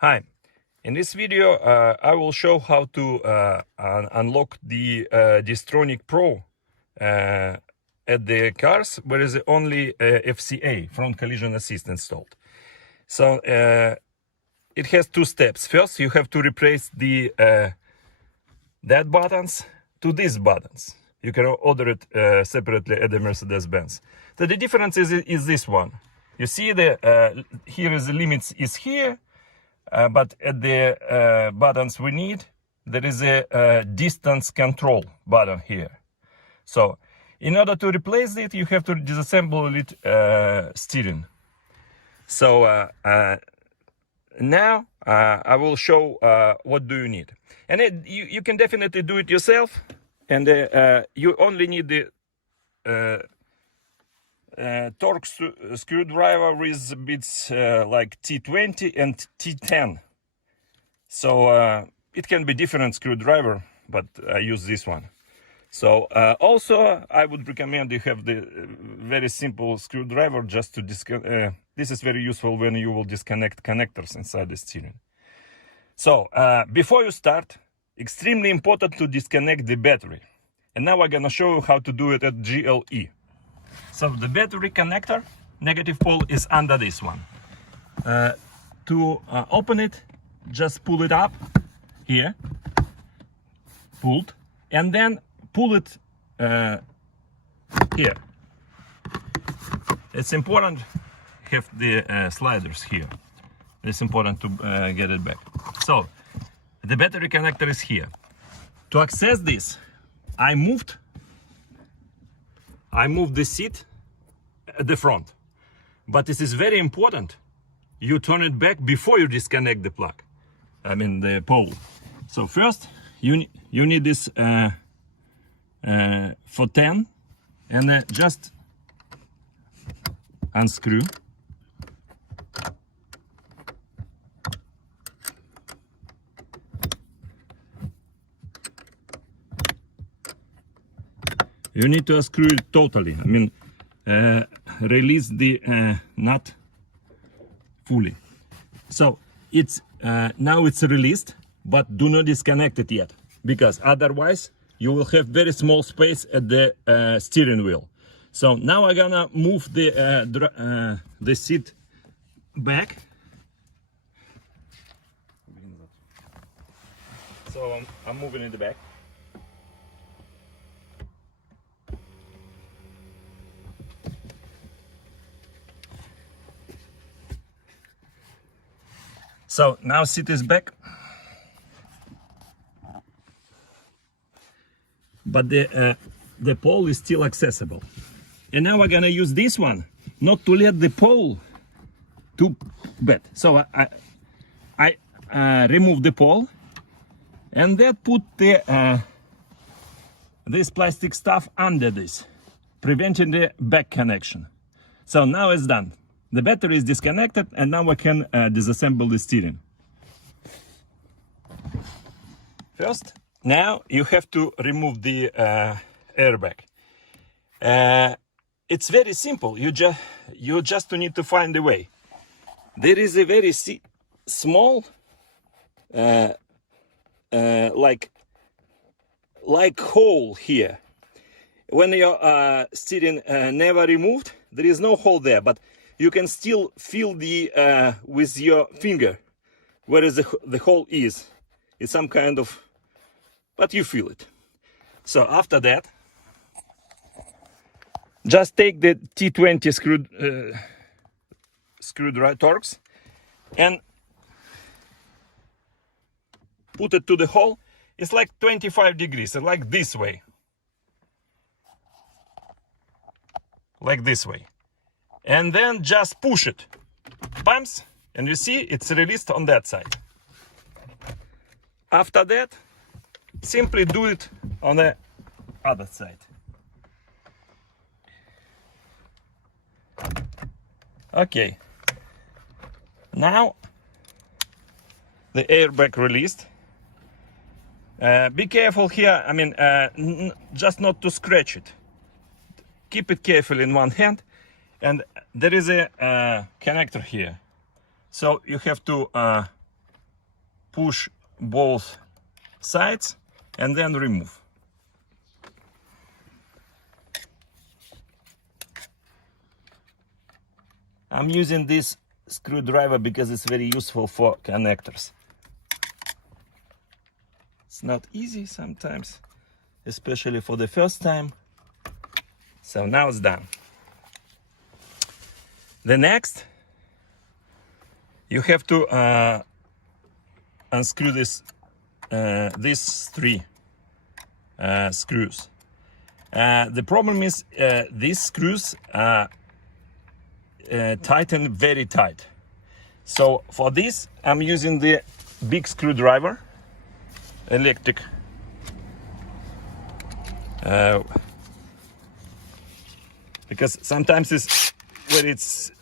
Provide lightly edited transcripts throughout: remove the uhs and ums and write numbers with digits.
Hi, in this video I will show how to unlock the DIstronic Pro at the cars where is only FCA Front Collision Assyst installed. So it has two steps. First, you have to replace the that buttons to these buttons. You can order it separately at the Mercedes-Benz. So the difference is this one. You see the here is the limits is here. But at the buttons we need, there is a distance control button here. So in order to replace it, you have to disassemble it steering. So now I will show what do you need. And you can definitely do it yourself. And you only need the torque screwdriver with bits like T20 and T10. So it can be different screwdriver, but I use this one. So also I would recommend you have the very simple screwdriver just to disconnect. This is very useful when you will disconnect connectors inside the steering. So before you start, extremely important to disconnect the battery. And now I'm gonna show you how to do it at GLE. So the battery connector, negative pole, is under this one. To open it, just pull it up here, pulled, and then pull it here. It's important to have the sliders here. It's important to get it back. So the battery connector is here. To access this, I moved the seat at the front, but this is very important. You turn it back before you disconnect the plug, the pole. So first you need this for 10, and just unscrew. You need to unscrew it totally. Release the nut fully. So it's now it's released, but do not disconnect it yet, because otherwise you will have very small space at the steering wheel. So now I'm gonna move the seat back. So I'm moving it back. So now seat is back, but the pole is still accessible. And now we're gonna use this one, not to let the pole to bend. So I remove the pole, and then put the this plastic stuff under this, preventing the back connection. So now it's done. The battery is disconnected, and now I can disassemble the steering. First, now you have to remove the airbag. It's very simple. You just need to find a way. There is a very small, like hole here. When your steering never removed, there is no hole there, but you can still feel the with your finger where is the hole is. It's some kind of, but you feel it. So after that, just take the T20 screwdriver torques and put it to the hole. It's like 25 degrees, like this way, like this way. And then just push it, bumps, and you see it's released on that side. After that, simply do it on the other side. Okay, now the airbag released. Be careful here, just not to scratch it. Keep it carefully in one hand. And there is a connector here, so you have to push both sides and then remove. I'm using this screwdriver because it's very useful for connectors. It's not easy sometimes, especially for the first time. So now it's done. The next, you have to unscrew these three screws. The problem is these screws are tighten very tight. So for this, I'm using the big screwdriver, electric. Because sometimes it's where it's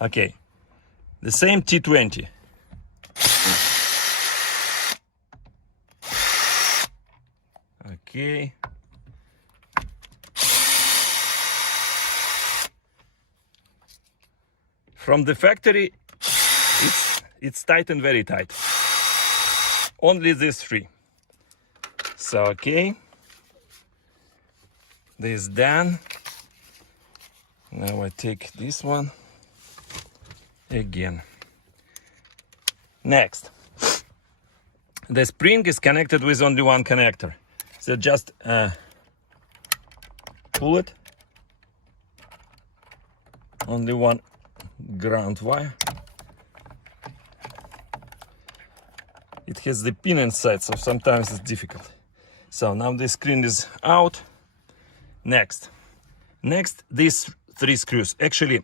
okay. The same T20. Okay. From the factory, it's tightened very tight. Only these three. So okay. This is done. Now I take this one again. Next, the spring is connected with only one connector. So just pull it. Only one ground wire. It has the pin inside, so sometimes it's difficult. So now the screen is out. Next, these three screws, actually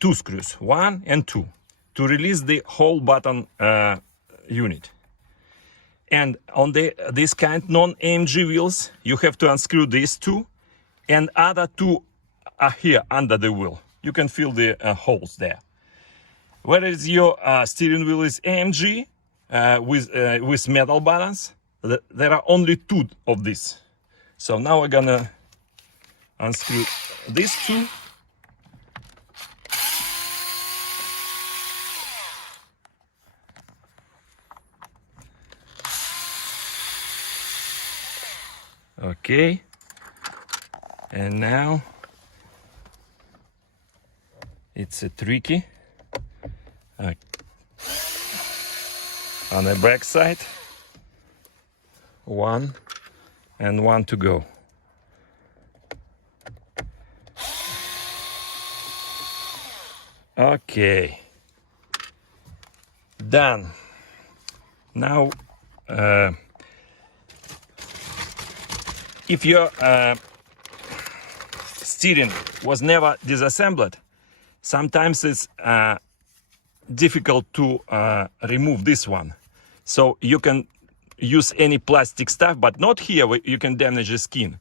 two screws, 1 and 2, to release the whole button unit. And on this kind non-AMG wheels, you have to unscrew these two, and other two are here under the wheel. You can feel the holes there. Whereas your steering wheel is AMG with metal buttons, there are only two of these. So now we're gonna unscrew these two. Okay. And now it's a tricky. On the back side, 1 and 1 to go. Okay, done. Now, if your steering was never disassembled, sometimes it's difficult to remove this one. So you can use any plastic stuff, but not here where you can damage the skin.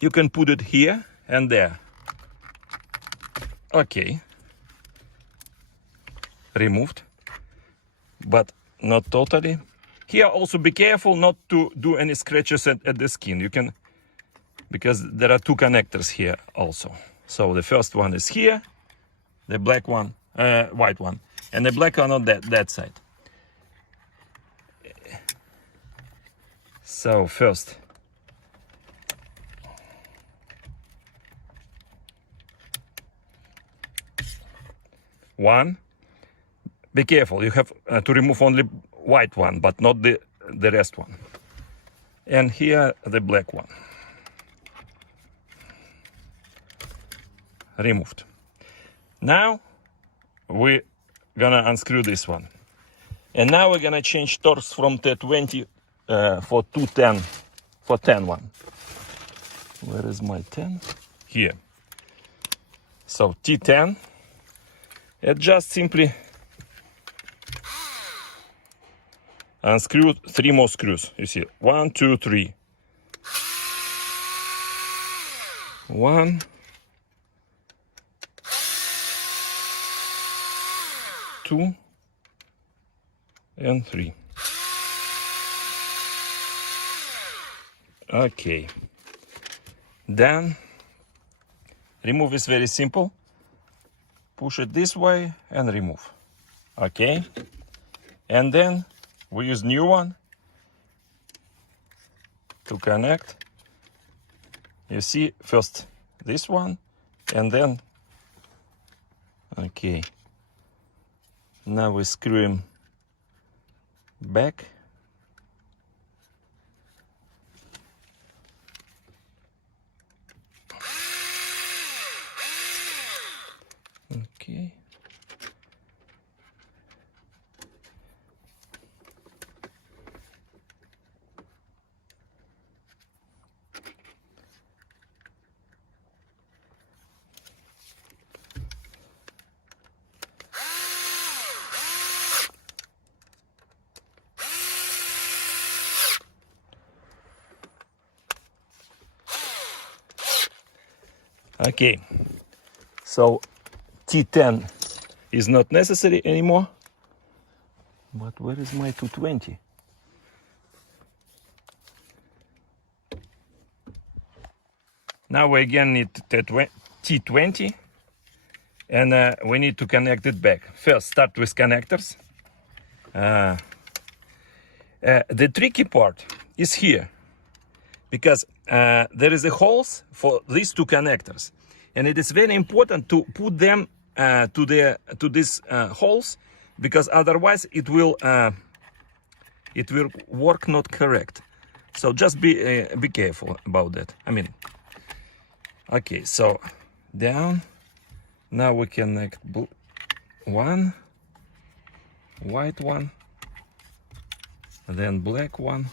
You can put it here and there. Okay, removed, but not totally. Here also be careful not to do any scratches at the skin. You can, because there are two connectors here also. So the first one is here, the black one, white one, and the black one on that side. So first, one. Be careful, you have to remove only white one, but not the rest one. And here the black one. Removed. Now we're gonna unscrew this one. And now we're gonna change torques from T20 for 210, for 10 one. Where is my 10? Here. So T10. And just simply unscrew 3 more screws. You see, 1, 2, 3. 1, 2, and 3. Okay. Then remove is very simple. push it this way and remove. Okay, and then we use new one to connect. You see, first this one, and then, okay, now we screw him back. Okay. Okay, so T10 is not necessary anymore. But where is my 220? Now we again need T20, and we need to connect it back. First, start with connectors. The tricky part is here, because there is a holes for these two connectors, and it is very important to put them to these holes, because otherwise it will work not correct. So just be careful about that. I mean, okay, so down. Now we connect one, white one, then black one.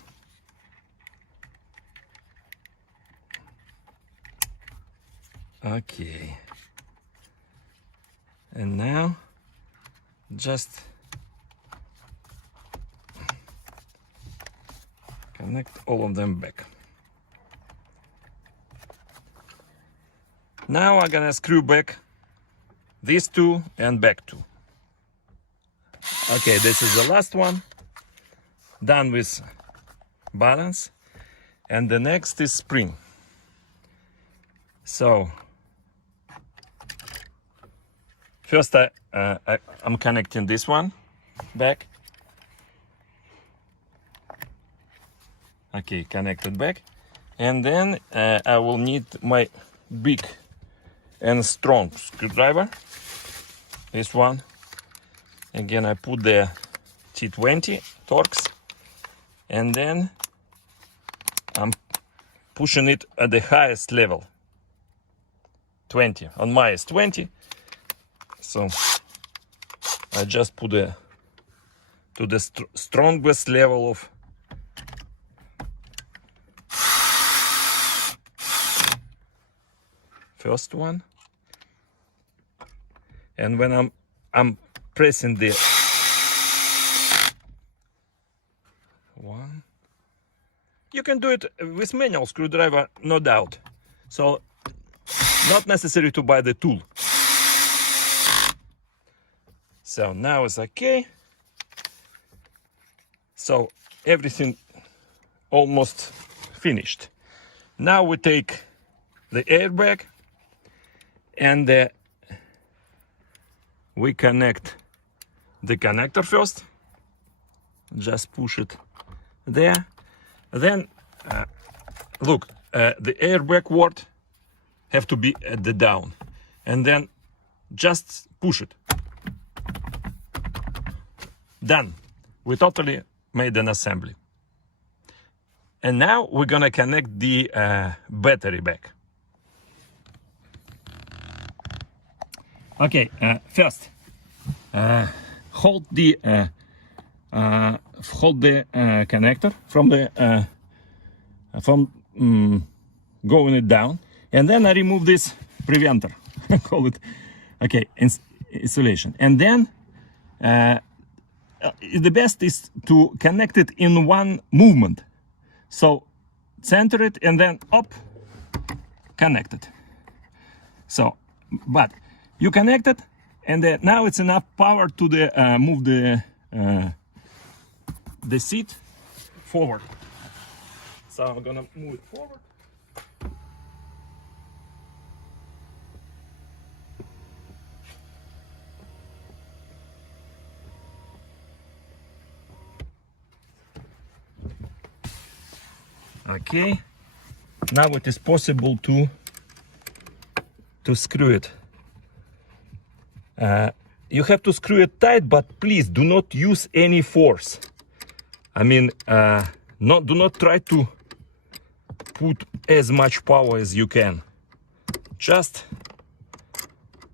Okay, and now just connect all of them back. Now I'm gonna screw back these two and back two. Okay, this is the last one. Done with balance, and the next is spring. So first I'm connecting this one back. Okay, connected back, and then I will need my big and strong screwdriver. This one. Again, I put the T20 Torx, and then I'm pushing it at the highest level, 20, on my is 20. So I just put it to the strongest level of first one, and when I'm pressing the one, you can do it with manual screwdriver, no doubt. So not necessary to buy the tool. So now it's okay. So everything almost finished. Now we take the airbag, and we connect the connector first. Just push it there. Then look, the airbag word have to be at the down, and then just push it. Done. We totally made an assembly. And now we're gonna connect the battery back. Okay, first hold the connector from going it down, and then I remove this preventer. Call it, okay, insulation, and then the best is to connect it in one movement. So center it and then up, connect it. So, but you connect it, and now it's enough power to move the seat forward. So I'm gonna move it forward. Okay, now it is possible to screw it. You have to screw it tight, but please do not use any force. I mean, do not try to put as much power as you can. Just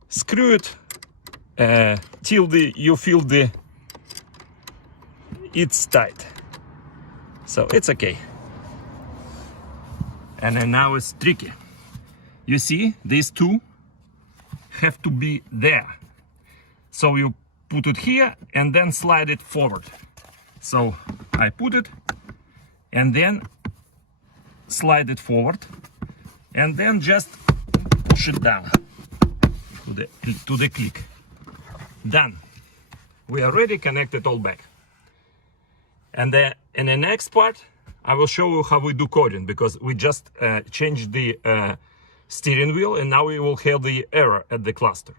screw it till you feel it's tight. So it's okay. And then now it's tricky. You see, these two have to be there. So you put it here and then slide it forward. So I put it and then slide it forward and then just push it down to the click. Done. We already connected all back. And in the next part, I will show you how we do coding, because we just changed the steering wheel and now we will have the error at the cluster.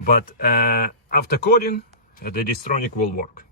But after coding, the DIstronic will work.